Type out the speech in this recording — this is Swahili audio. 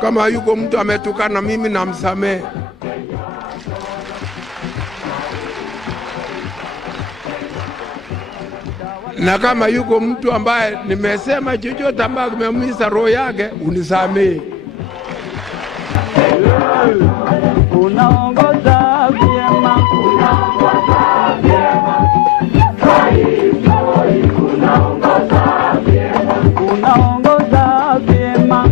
Kama yuko mtu ametukana mimi namsamehe. Na kama yuko mtu ambaye nimesema chochote ambaye kimeumiza roho yake, unisamehe. Unaongoza vyema, unaongoza vyema, unaongoza vyema, unaongoza vyema.